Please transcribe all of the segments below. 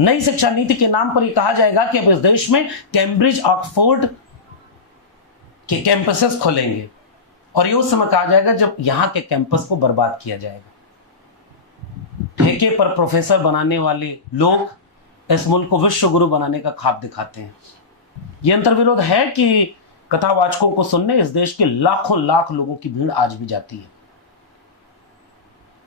नई शिक्षा नीति के नाम पर यह कहा जाएगा कि अब इस देश में कैम्ब्रिज ऑक्सफोर्ड के कैंपसेस खोलेंगे, और ये उस समय कहा जाएगा जब यहां के कैंपस को बर्बाद किया जाएगा। ठेके पर प्रोफेसर बनाने वाले लोग इस मुल्क को विश्व गुरु बनाने का ख्वाब दिखाते हैं। यह अंतर्विरोध है कि कथावाचकों को सुनने इस देश के लाखों लाख लोगों की भीड़ आज भी जाती है,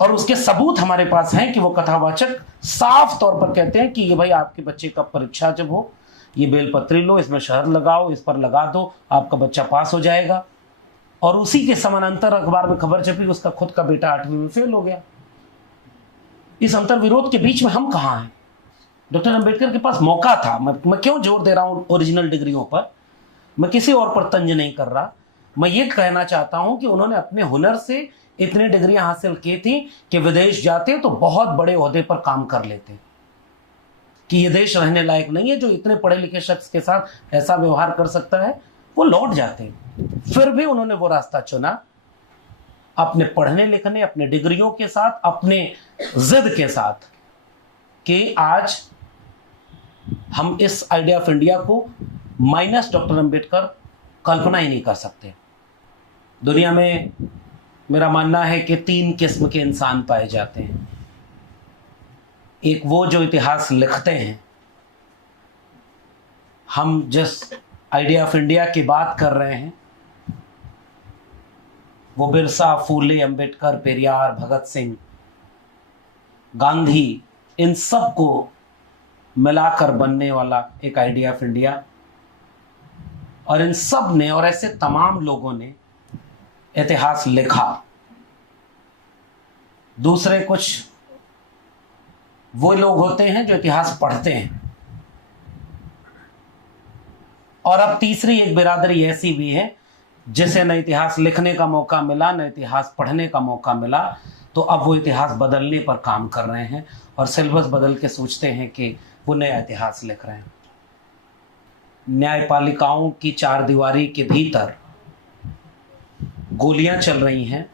और उसके सबूत हमारे पास हैं कि वो कथावाचक साफ तौर पर कहते हैं कि ये भाई आपके बच्चे का परीक्षा जब हो, ये बेलपत्री लो, इसमें शहर लगाओ, इस पर लगा दो, आपका बच्चा पास हो जाएगा। और उसी के समानांतर अखबार में खबर छपी उसका खुद का बेटा 8वीं में फेल हो गया। इस अंतर्विरोध के बीच में हम कहां हैं? डॉक्टर अंबेडकर के पास मौका था। मैं क्यों जोर दे रहा हूं ओरिजिनल डिग्रियों पर, मैं किसी और पर तंज नहीं कर रहा। मैं ये कहना चाहता हूं कि उन्होंने अपने हुनर से इतनी डिग्रियां हासिल की थी कि विदेश जाते तो बहुत बड़े ओहदे पर काम कर लेते, कि ये देश रहने लायक नहीं है जो इतने पढ़े लिखे शख्स के साथ ऐसा व्यवहार कर सकता है। वो लौट जाते, फिर भी उन्होंने वो रास्ता चुना अपने पढ़ने लिखने, अपने डिग्रियों के साथ, अपने जिद के साथ, कि आज हम इस आइडिया ऑफ इंडिया को माइनस डॉक्टर अंबेडकर कल्पना ही नहीं कर सकते। दुनिया में मेरा मानना है कि 3 किस्म के इंसान पाए जाते हैं। एक वो जो इतिहास लिखते हैं। हम जिस आइडिया ऑफ इंडिया की बात कर रहे हैं वो बिरसा, फूले, अंबेडकर, पेरियार, भगत सिंह, गांधी, इन सब को मिलाकर बनने वाला एक आइडिया ऑफ इंडिया। और इन सब ने और ऐसे तमाम लोगों ने इतिहास लिखा। दूसरे कुछ वो लोग होते हैं जो इतिहास पढ़ते हैं, और अब तीसरी एक बिरादरी ऐसी भी है जिसे न इतिहास लिखने का मौका मिला न इतिहास पढ़ने का मौका मिला, तो अब वो इतिहास बदलने पर काम कर रहे हैं और सिलेबस बदल के सोचते हैं कि वो नया इतिहास लिख रहे हैं। न्यायपालिकाओं की 4 दीवारी के भीतर गोलियां चल रही हैं,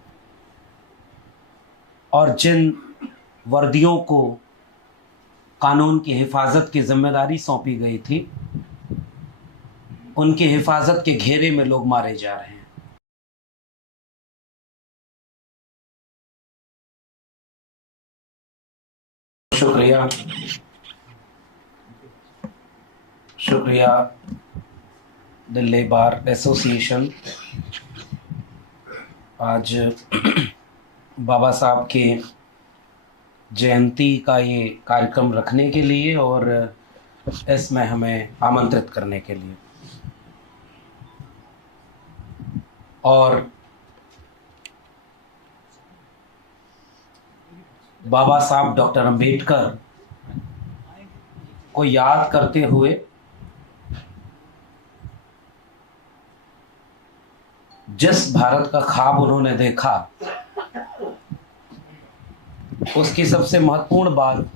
और जिन वर्दियों को कानून की हिफाजत की जिम्मेदारी सौंपी गई थी उनकी हिफाजत के घेरे में लोग मारे जा रहे हैं। शुक्रिया, शुक्रिया दिल्ली बार एसोसिएशन आज बाबा साहब के जयंती का ये कार्यक्रम रखने के लिए और इसमें हमें आमंत्रित करने के लिए। और बाबा साहब डॉक्टर अंबेडकर को याद करते हुए जिस भारत का ख्वाब उन्होंने देखा उसकी सबसे महत्वपूर्ण बात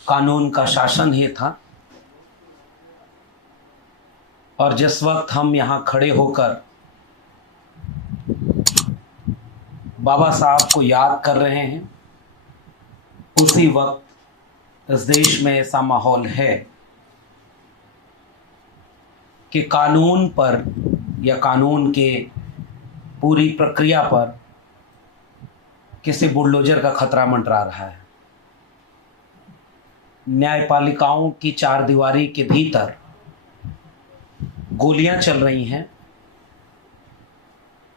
कानून का शासन ही था। और जिस वक्त हम यहाँ खड़े होकर बाबा साहब को याद कर रहे हैं उसी वक्त इस देश में ऐसा माहौल है कि कानून पर या कानून के पूरी प्रक्रिया पर किसी बुलडोजर का खतरा मंडरा रहा है। न्यायपालिकाओं की 4 दीवारी के भीतर गोलियां चल रही हैं,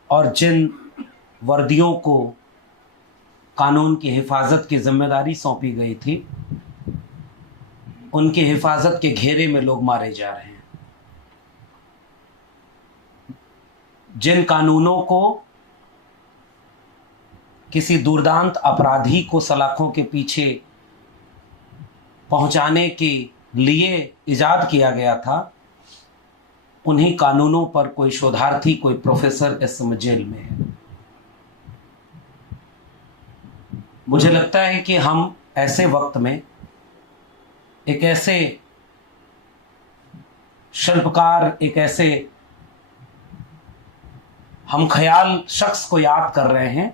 और जिन वर्दियों को कानून की हिफाजत की जिम्मेदारी सौंपी गई थी उनकी हिफाजत के घेरे में लोग मारे जा रहे हैं। जिन कानूनों को किसी दुर्दांत अपराधी को सलाखों के पीछे पहुंचाने के लिए इजाद किया गया था, उन्हीं कानूनों पर कोई शोधार्थी, कोई प्रोफेसर इस समय जेल में है। मुझे लगता है कि हम ऐसे वक्त में एक ऐसे शिल्पकार, एक ऐसे हम ख्याल शख्स को याद कर रहे हैं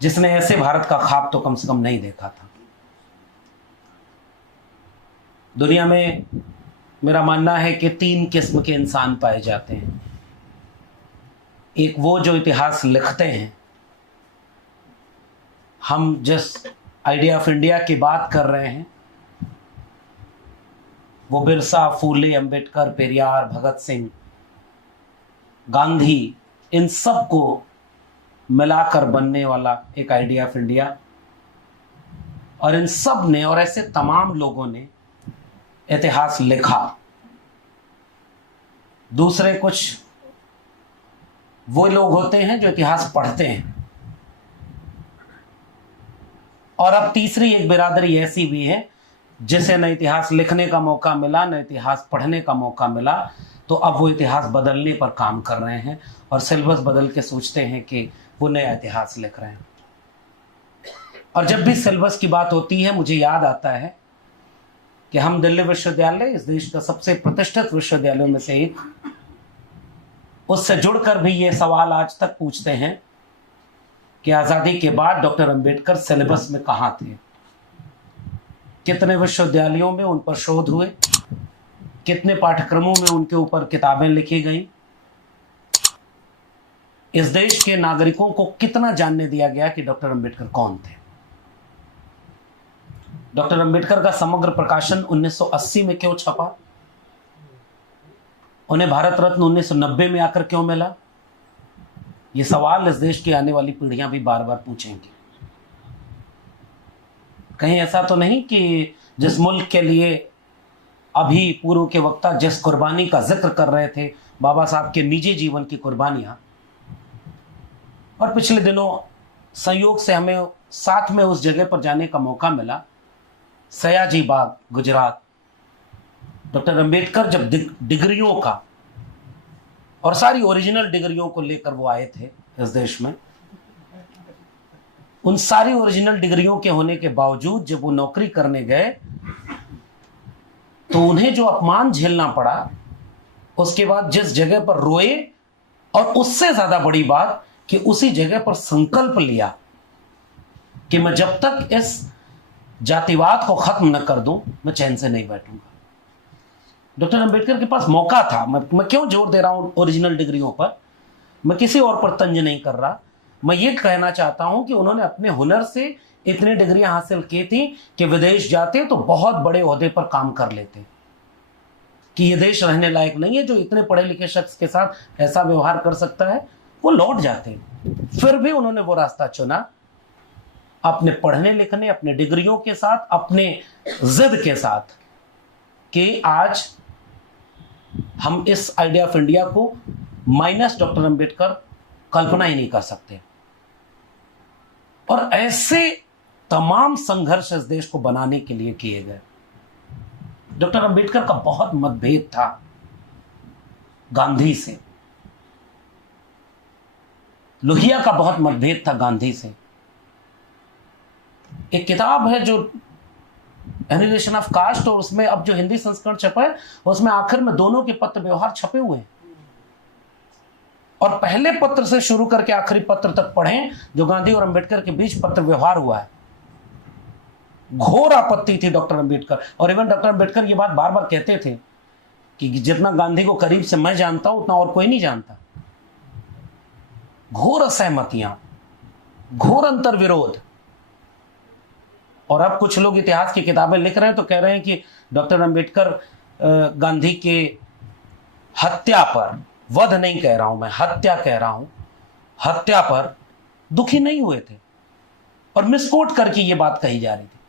जिसने ऐसे भारत का ख्वाब तो कम से कम नहीं देखा था। दुनिया में मेरा मानना है कि 3 किस्म के इंसान पाए जाते हैं। एक वो जो इतिहास लिखते हैं। हम जिस आइडिया ऑफ इंडिया की बात कर रहे हैं वो बिरसा, फूले, अंबेडकर, पेरियार, भगत सिंह, गांधी, इन सब को मिलाकर बनने वाला एक आइडिया ऑफ इंडिया। और इन सब ने और ऐसे तमाम लोगों ने इतिहास लिखा। दूसरे कुछ वो लोग होते हैं जो इतिहास पढ़ते हैं। और अब तीसरी एक बिरादरी ऐसी भी है जिसे न इतिहास लिखने का मौका मिला न इतिहास पढ़ने का मौका मिला, तो अब वो इतिहास बदलने पर काम कर रहे हैं और सिलेबस बदल के सोचते हैं कि वो नया इतिहास लिख रहे हैं। और जब भी सिलेबस की बात होती है मुझे याद आता है कि हम दिल्ली विश्वविद्यालय, इस देश का सबसे प्रतिष्ठित विश्वविद्यालयों में से एक, उससे जुड़कर भी ये सवाल आज तक पूछते हैं कि आज़ादी के बाद डॉक्टर अंबेडकर सिलेबस में कहाँ थे। कितने विश्वविद्यालयों में उन पर शोध हुए, कितने पाठ्यक्रमों में उनके ऊपर किताबें लिखी गई, इस देश के नागरिकों को कितना जानने दिया गया कि डॉक्टर अंबेडकर कौन थे। डॉक्टर अंबेडकर का समग्र प्रकाशन 1980 में क्यों छपा? उन्हें भारत रत्न 1990 में आकर क्यों मिला? ये सवाल इस देश की आने वाली पीढ़ियां भी बार बार पूछेंगी। कहीं ऐसा तो नहीं कि जिस मुल्क के लिए अभी पूर्व के वक्ता जिस कुर्बानी का जिक्र कर रहे थे, बाबा साहब के निजी जीवन की कुर्बानियां, और पिछले दिनों संयोग से हमें साथ में उस जगह पर जाने का मौका मिला, सयाजी बाग, गुजरात। डॉक्टर अंबेडकर जब डिग्रियों का और सारी ओरिजिनल डिग्रियों को लेकर वो आए थे इस देश में, उन सारी ओरिजिनल डिग्रियों के होने के बावजूद जब वो नौकरी करने गए तो उन्हें जो अपमान झेलना पड़ा, उसके बाद जिस जगह पर रोए, और उससे ज्यादा बड़ी बात कि उसी जगह पर संकल्प लिया कि मैं जब तक इस जातिवाद को खत्म न कर दूं मैं चैन से नहीं बैठूंगा। डॉक्टर अंबेडकर के पास मौका था। मैं क्यों जोर दे रहा हूं ओरिजिनल डिग्रियों पर, मैं किसी और पर तंज नहीं कर रहा। मैं ये कहना चाहता हूं कि उन्होंने अपने हुनर से इतनी डिग्रियां हासिल की थी कि विदेश जाते तो बहुत बड़े ओहदे पर काम कर लेते, कि ये देश रहने लायक नहीं है जो इतने पढ़े लिखे शख्स के साथ ऐसा व्यवहार कर सकता है। वो लौट जाते, फिर भी उन्होंने वो रास्ता चुना अपने पढ़ने लिखने, अपने डिग्रियों के साथ, अपने जिद के साथ, कि आज हम इस आइडिया ऑफ इंडिया को माइनस डॉक्टर अंबेडकर कल्पना ही नहीं कर सकते। और ऐसे तमाम संघर्ष इस देश को बनाने के लिए किए गए। डॉक्टर अंबेडकर का बहुत मतभेद था गांधी से, लोहिया का बहुत मतभेद था गांधी से। एक किताब है जो एनिलेशन ऑफ कास्ट, और उसमें अब जो हिंदी संस्करण छपा है उसमें आखिर में दोनों के पत्र व्यवहार छपे हुए हैं, और पहले पत्र से शुरू करके आखिरी पत्र तक पढ़ें जो गांधी और अंबेडकर के बीच पत्र व्यवहार हुआ है। घोर आपत्ति थी डॉक्टर अंबेडकर, और इवन डॉक्टर अंबेडकर ये बात बार बार कहते थे कि जितना गांधी को करीब से मैं जानता हूं उतना और कोई नहीं जानता। घोर असहमतियां, घोर अंतर्विरोध। और अब कुछ लोग इतिहास की किताबें लिख रहे हैं तो कह रहे हैं कि डॉक्टर अंबेडकर गांधी के हत्या पर, वध नहीं कह रहा हूं मैं, हत्या कह रहा हूं, हत्या पर दुखी नहीं हुए थे, और मिसकोट करके ये बात कही जा रही थी।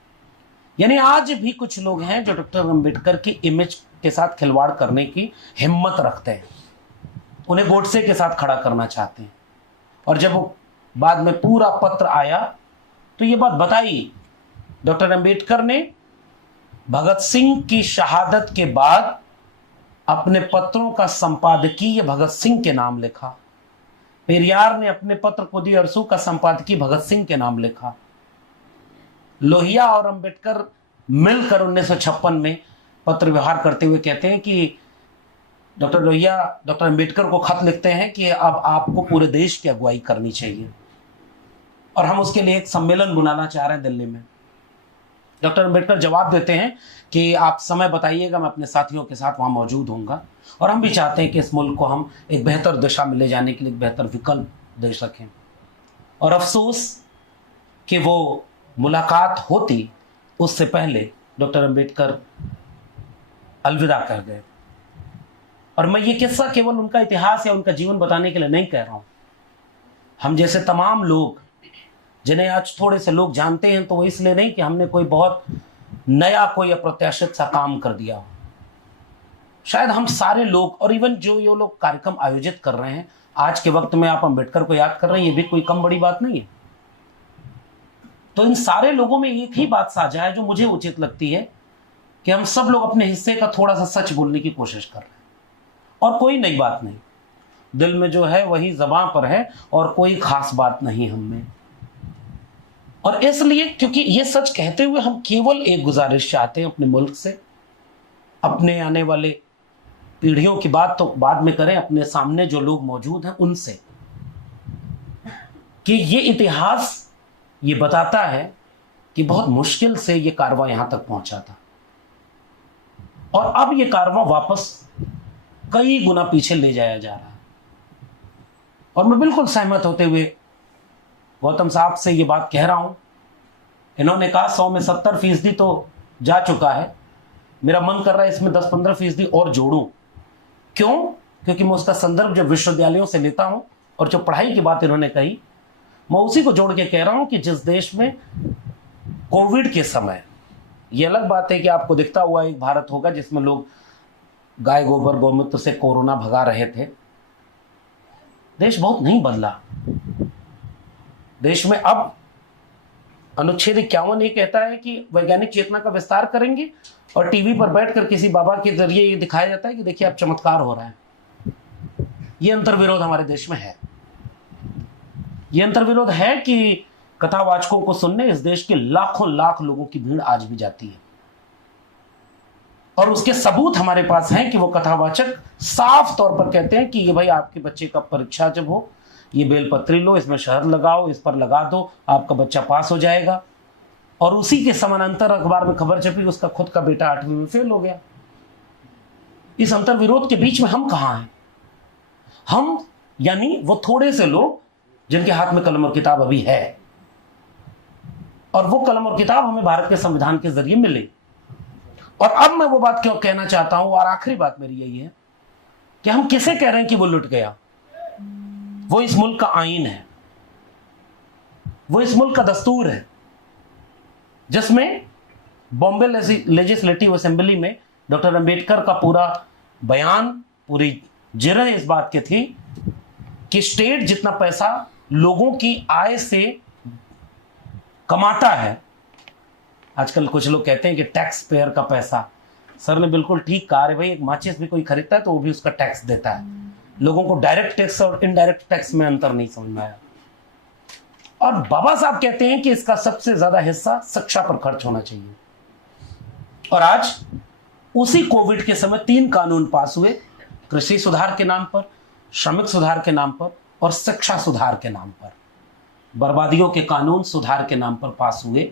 यानी आज भी कुछ लोग हैं जो डॉक्टर अंबेडकर की इमेज के साथ खिलवाड़ करने की हिम्मत रखते हैं, उन्हें गोडसे के साथ खड़ा करना चाहते हैं। और जब वो बाद में पूरा पत्र आया तो ये बात बताई, डॉक्टर अंबेडकर ने भगत सिंह की शहादत के बाद अपने पत्रों का संपादकीय भगत सिंह के नाम लिखा। पेरियार ने अपने पत्र खुदी अरसू का संपादकीय भगत सिंह के नाम लिखा। लोहिया और अंबेडकर मिलकर 1956 में पत्र व्यवहार करते हुए कहते हैं कि डॉक्टर लोहिया डॉक्टर अंबेडकर को खत लिखते हैं कि अब आपको पूरे देश की अगुवाई करनी चाहिए, और हम उसके लिए एक सम्मेलन बुलाना चाह रहे हैं दिल्ली में। डॉक्टर अम्बेडकर जवाब देते हैं कि आप समय बताइएगा, मैं अपने साथियों के साथ वहाँ मौजूद होऊंगा, और हम भी चाहते हैं कि इस मुल्क को हम एक बेहतर दिशा में ले जाने के लिए एक बेहतर विकल्प दे सकें। और अफसोस कि वो मुलाकात होती उससे पहले डॉक्टर अम्बेडकर अलविदा कर गए। और मैं ये किस्सा केवल उनका इतिहास या उनका जीवन बताने के लिए नहीं कह रहा हूँ। हम जैसे तमाम लोग जिन्हें आज थोड़े से लोग जानते हैं, तो वो इसलिए नहीं कि हमने कोई बहुत नया कोई अप्रत्याशित सा काम कर दिया हो। शायद हम सारे लोग, और इवन जो ये लोग कार्यक्रम आयोजित कर रहे हैं आज के वक्त में, आप अम्बेडकर को याद कर रहे हैं, ये भी कोई कम बड़ी बात नहीं है। तो इन सारे लोगों में एक ही बात साझा है जो मुझे उचित लगती है, कि हम सब लोग अपने हिस्से का थोड़ा सा सच बोलने की कोशिश कर रहे हैं, और कोई नई बात नहीं, दिल में जो है वही ज़बान पर है, और कोई खास बात नहीं हम में। और इसलिए क्योंकि ये सच कहते हुए हम केवल एक गुजारिश चाहते हैं अपने मुल्क से, अपने आने वाले पीढ़ियों की बात तो बाद में करें, अपने सामने जो लोग मौजूद हैं उनसे, कि ये इतिहास ये बताता है कि बहुत मुश्किल से ये कारवां यहां तक पहुंचा था, और अब ये कारवां वापस कई गुना पीछे ले जाया जा रहा है। और मैं बिल्कुल सहमत होते हुए गौतम साहब से ये बात कह रहा हूं। इन्होंने कहा 100 में 70% तो जा चुका है, मेरा मन कर रहा है इसमें 10-15% और जोड़ूं। क्यों? क्योंकि मैं उसका संदर्भ जब विश्वविद्यालयों से लेता हूं, और जो पढ़ाई की बात इन्होंने कही, मैं उसी को जोड़ के कह रहा हूं कि जिस देश में कोविड के समय, ये अलग बात है कि आपको दिखता हुआ एक भारत होगा जिसमें लोग गाय गोबर गौमूत्र से कोरोना भगा रहे थे, देश बहुत नहीं बदला। देश में अब अनुच्छेद 51 ये कहता है कि वैज्ञानिक चेतना का विस्तार करेंगे, और टीवी पर बैठकर किसी बाबा के जरिए ये दिखाया जाता है कि देखिए अब चमत्कार हो रहा है। ये अंतर्विरोध हमारे देश में है। ये अंतर्विरोध है कि कथावाचकों को सुनने इस देश के लाखों लाख लोगों की भीड़ आज भी जाती है, और उसके सबूत हमारे पास हैं कि वो कथावाचक साफ तौर पर कहते हैं कि ये भाई आपके बच्चे का परीक्षा जब हो, ये बेलपत्री लो, इसमें शहद लगाओ, इस पर लगा दो, आपका बच्चा पास हो जाएगा। और उसी के समानांतर अखबार में खबर छपी, उसका खुद का बेटा 8वीं में फेल हो गया। इस अंतर्विरोध के बीच में हम कहां हैं? हम यानी वो थोड़े से लोग जिनके हाथ में कलम और किताब अभी है, और वो कलम और किताब हमें भारत के संविधान के जरिए मिले। और अब मैं वो बात क्यों कहना चाहता हूं, और आखिरी बात मेरी यही है कि हम किसे कह रहे हैं कि वो लुट गया? वो इस मुल्क का आईन है, वो इस मुल्क का दस्तूर है, जिसमें बॉम्बे लेजिस्लेटिव असेंबली में डॉक्टर अंबेडकर का पूरा बयान, पूरी जिरह इस बात की थी कि स्टेट जितना पैसा लोगों की आय से कमाता है, आजकल कुछ लोग कहते हैं कि टैक्स पेयर का पैसा, सर ने बिल्कुल ठीक कहा है भाई, एक माचिस भी कोई खरीदता है तो वो भी उसका टैक्स देता है। लोगों को डायरेक्ट टैक्स और इनडायरेक्ट टैक्स में अंतर नहीं समझ में आया। और बाबा साहब कहते हैं कि इसका सबसे ज्यादा हिस्सा शिक्षा पर खर्च होना चाहिए। और आज उसी कोविड के समय 3 कानून पास हुए, कृषि सुधार के नाम पर, श्रमिक सुधार के नाम पर, और शिक्षा सुधार के नाम पर। बर्बादियों के कानून सुधार के नाम पर पास हुए।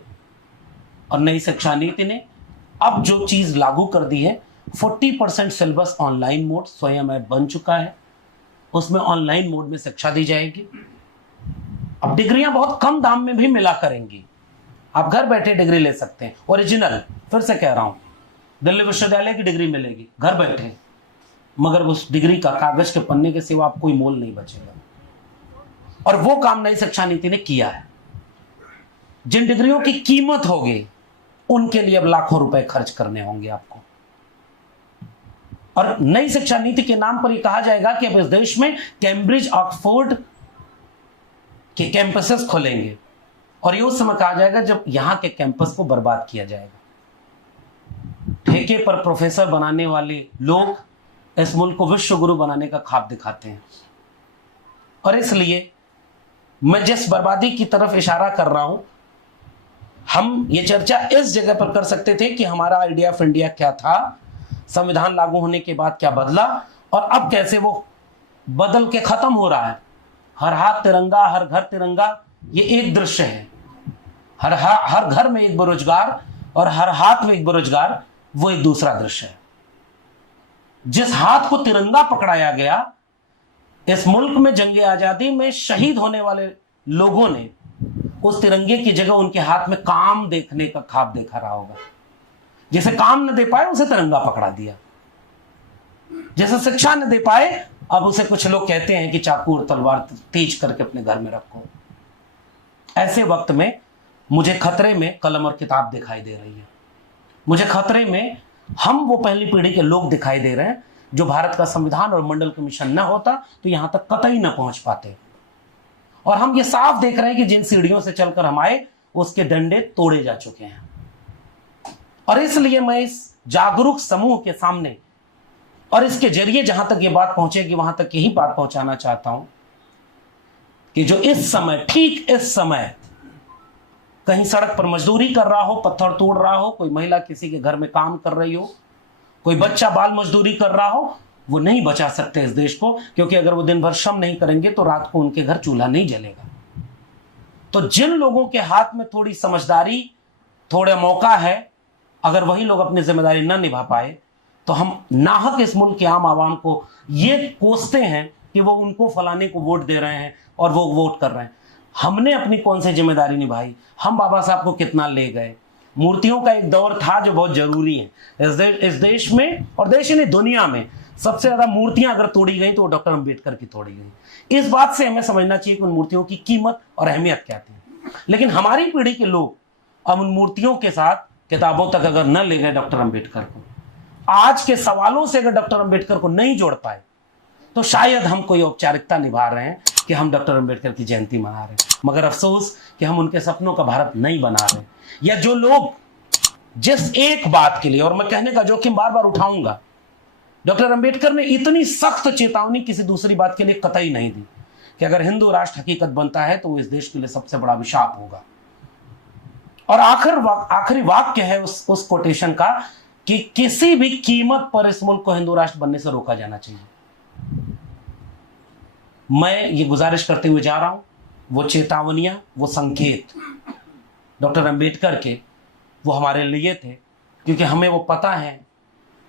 और नई शिक्षा नीति ने अब जो चीज लागू कर दी है, 40% सिलेबस ऑनलाइन मोड स्वयं ऐप बन चुका है, उसमें ऑनलाइन मोड में शिक्षा दी जाएगी। अब डिग्रियां बहुत कम दाम में भी मिला करेंगी, आप घर बैठे डिग्री ले सकते हैं, ओरिजिनल, फिर से कह रहा हूं, दिल्ली विश्वविद्यालय की डिग्री मिलेगी घर बैठे, मगर उस डिग्री का कागज के पन्ने के सिवा कोई मोल नहीं बचेगा। और वो काम नई शिक्षा नीति ने किया है। जिन डिग्रियों की कीमत होगी उनके लिए अब लाखों रुपए खर्च करने होंगे आपको। और नई शिक्षा नीति के नाम पर यह कहा जाएगा कि अब इस देश में कैम्ब्रिज ऑक्सफोर्ड के कैंपसेस खोलेंगे, और ये उस समय कहा जाएगा जब यहां के कैंपस को बर्बाद किया जाएगा। ठेके पर प्रोफेसर बनाने वाले लोग इस मुल्क को विश्व गुरु बनाने का ख्वाब दिखाते हैं। और इसलिए मैं जिस बर्बादी की तरफ इशारा कर रहा हूं, हम ये चर्चा इस जगह पर कर सकते थे कि हमारा आइडिया ऑफ इंडिया क्या था, संविधान लागू होने के बाद क्या बदला, और अब कैसे वो बदल के खत्म हो रहा है। हर हाथ तिरंगा, हर घर तिरंगा, ये एक दृश्य है। हर घर में एक बेरोजगार, और हर हाथ में एक बेरोजगार, वो एक दूसरा दृश्य है। जिस हाथ को तिरंगा पकड़ाया गया, इस मुल्क में जंगे आजादी में शहीद होने वाले लोगों ने उस तिरंगे की जगह उनके हाथ में काम देखने का ख्वाब देखा रहा होगा। जैसे काम न दे पाए उसे तिरंगा पकड़ा दिया, जैसे शिक्षा न दे पाए अब उसे कुछ लोग कहते हैं कि चाकू और तलवार तेज करके अपने घर में रखो। ऐसे वक्त में मुझे खतरे में कलम और किताब दिखाई दे रही है। मुझे खतरे में हम वो पहली पीढ़ी के लोग दिखाई दे रहे हैं जो भारत का संविधान और मंडल कमीशन न होता तो यहां तक कतई न पहुंच पाते। और हम ये साफ देख रहे हैं कि जिन सीढ़ियों से चलकर हम आए उसके डंडे तोड़े जा चुके हैं। और इसलिए मैं इस जागरूक समूह के सामने और इसके जरिए जहां तक ये बात पहुंचेगी वहां तक यही बात पहुंचाना चाहता हूं कि जो इस समय, ठीक इस समय कहीं सड़क पर मजदूरी कर रहा हो, पत्थर तोड़ रहा हो, कोई महिला किसी के घर में काम कर रही हो, कोई बच्चा बाल मजदूरी कर रहा हो, वो नहीं बचा सकते इस देश को, क्योंकि अगर वो दिन भर श्रम नहीं करेंगे तो रात को उनके घर चूल्हा नहीं जलेगा। तो जिन लोगों के हाथ में थोड़ी समझदारी, थोड़ा मौका है, अगर वही लोग अपनी जिम्मेदारी न निभा पाए तो हम नाहक इस मुल्क के आम आवाम को ये कोसते हैं कि वो उनको फलाने को वोट दे रहे हैं और वो वोट कर रहे हैं। हमने अपनी कौन सी जिम्मेदारी निभाई? हम बाबा साहब को कितना ले गए? मूर्तियों का एक दौर था जो बहुत जरूरी है इस देश में, और देश नहीं दुनिया में सबसे ज्यादा मूर्तियां अगर तोड़ी गई तो वो डॉक्टर अंबेडकर की तोड़ी गई। इस बात से हमें समझना चाहिए कि उन मूर्तियों की कीमत और अहमियत क्या थी। लेकिन हमारी पीढ़ी के लोग अब उन मूर्तियों के साथ किताबों तक अगर न ले गए डॉक्टर अंबेडकर को, आज के सवालों से अगर डॉक्टर अंबेडकर को नहीं जोड़ पाए, तो शायद हम कोई औपचारिकता निभा रहे हैं कि हम डॉक्टर अंबेडकर की जयंती मना रहे हैं, मगर अफसोस कि हम उनके सपनों का भारत नहीं बना रहे। या जो लोग जिस एक बात के लिए, और मैं कहने का जोखिम बार बार उठाऊंगा, डॉक्टर अंबेडकर ने इतनी सख्त चेतावनी किसी दूसरी बात के लिए कतई नहीं दी कि अगर हिंदू राष्ट्र हकीकत बनता है तो वो इस देश के लिए सबसे बड़ा अभिशाप होगा। और आखिरी वाक्य है उस कोटेशन का कि किसी भी कीमत पर इस मुल्क को हिंदू राष्ट्र बनने से रोका जाना चाहिए। मैं ये गुजारिश करते हुए जा रहा हूं, वो चेतावनियां, वो संकेत डॉक्टर अंबेडकर के वो हमारे लिए थे, क्योंकि हमें वो पता है,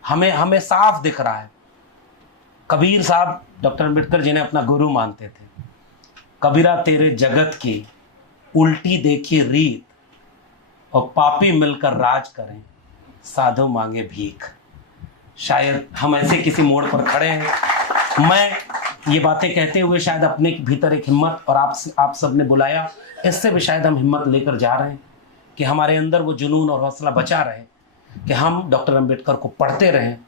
हमें साफ दिख रहा है। कबीर साहब डॉक्टर अंबेडकर जिन्हें अपना गुरु मानते थे, कबीरा तेरे जगत की उल्टी देखी रीत, और पापी मिलकर राज करें, साधु मांगे भीख। शायद हम ऐसे किसी मोड़ पर खड़े हैं। मैं ये बातें कहते हुए शायद अपने भीतर एक हिम्मत, और आप सब ने बुलाया, इससे भी शायद हम हिम्मत लेकर जा रहे हैं कि हमारे अंदर वो जुनून और हौसला बचा रहे कि हम डॉक्टर अंबेडकर को पढ़ते रहें,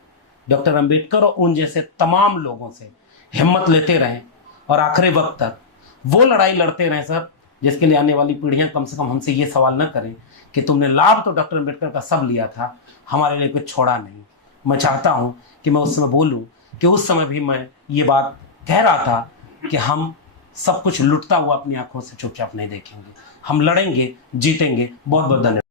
डॉक्टर अंबेडकर और उन जैसे तमाम लोगों से हिम्मत लेते रहें, और आखिरी वक्त तक वो लड़ाई लड़ते रहें सर, जिसके लिए आने वाली पीढ़ियां कम से कम हमसे ये सवाल न करें कि तुमने लाभ तो डॉक्टर अंबेडकर का सब लिया था, हमारे लिए कुछ छोड़ा नहीं। मैं चाहता हूं कि मैं उस समय बोलूं कि उस समय भी मैं ये बात कह रहा था कि हम सब कुछ लुटता हुआ अपनी आंखों से चुपचाप नहीं देखेंगे, हम लड़ेंगे, जीतेंगे। बहुत बहुत धन्यवाद।